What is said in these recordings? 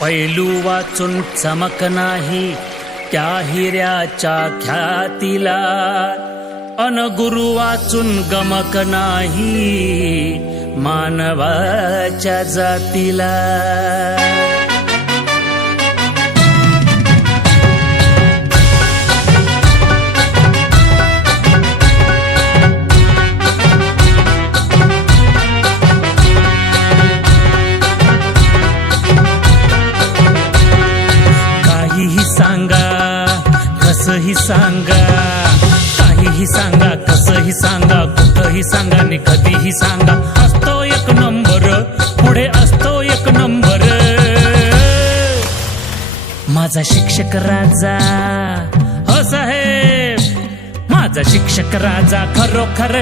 पैलू वाचून चमक नाही त्या हिऱ्याच्या ख्यातीला. अनगुरु वाचून गमक नाही मानवाच्या जातीला. काहीही सांगा काहीही सांगा कसही सांगा कुठही सांगा आणि कधीही सांगा. असतो एक नंबर पुढे असतो एक नंबर. माझा शिक्षक राजा हो. साहेब माझा शिक्षक राजा खरोखर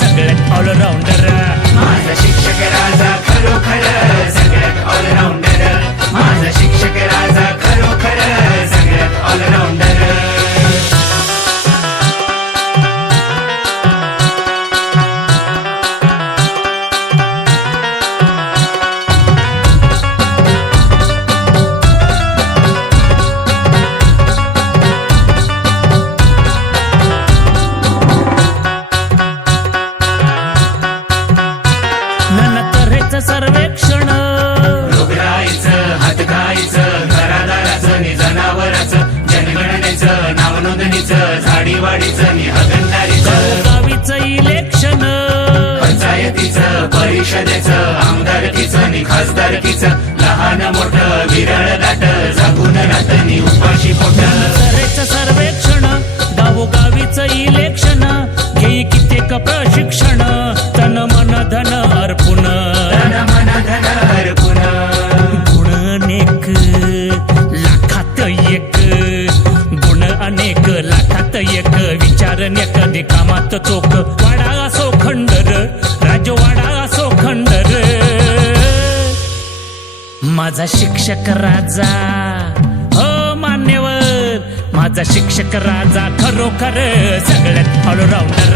सगळ्यात ऑलराऊंडर माझा शिक्षक राजा खरोखर सगळ्यात गावीचं इलेक्शन पंचायतीचं परिषदेचं आमदारकीचं नि खासदारकीचं. लहान मोठं विरळ दाट जागून रातनी उपाशी पोट. सर्वेक्षण गावोगावीचं इलेक्शन घेई कित्येक प्रशिक्षण तन मन धन अर्पुण. कामात चोख. वाडा असो खंडर. राजवाडा असो खंडर. माझा शिक्षक राजा. हो मान्यवर. माझा शिक्षक राजा खरोखर सगळ्यात ऑलराऊंडर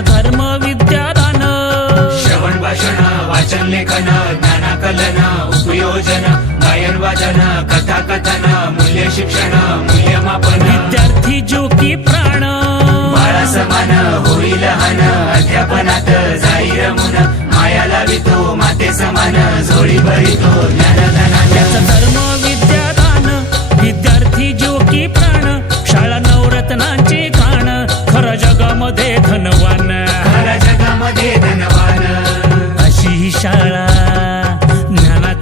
धर्म विद्यादान. श्रवण भाषण वाचन लेखन ज्ञानाकलन उपयोजन गायन वादन कथा कथन मूल्य शिक्षण मूल्यमापन. विद्यार्थी जोकी प्राण. बाळा समान होईल लहान अध्यापनात जाई रमून माया लावितो माते समान जोडी भरितो ज्ञानधनाच्या त्याचा धर्म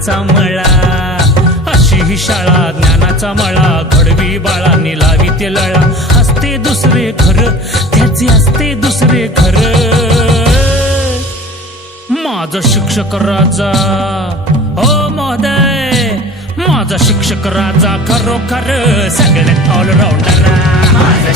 ज्ञानाचा मळा. अशी ही शाळा ज्ञानाचा मळा. घडवी बाळांनी लावी ते लळा. असते दुसरे घर त्याचे असते दुसरे घर. माझा शिक्षक राजा हो महोदय माझा शिक्षक राजा खरोखर सगळ्यात ऑलराऊंडर माझा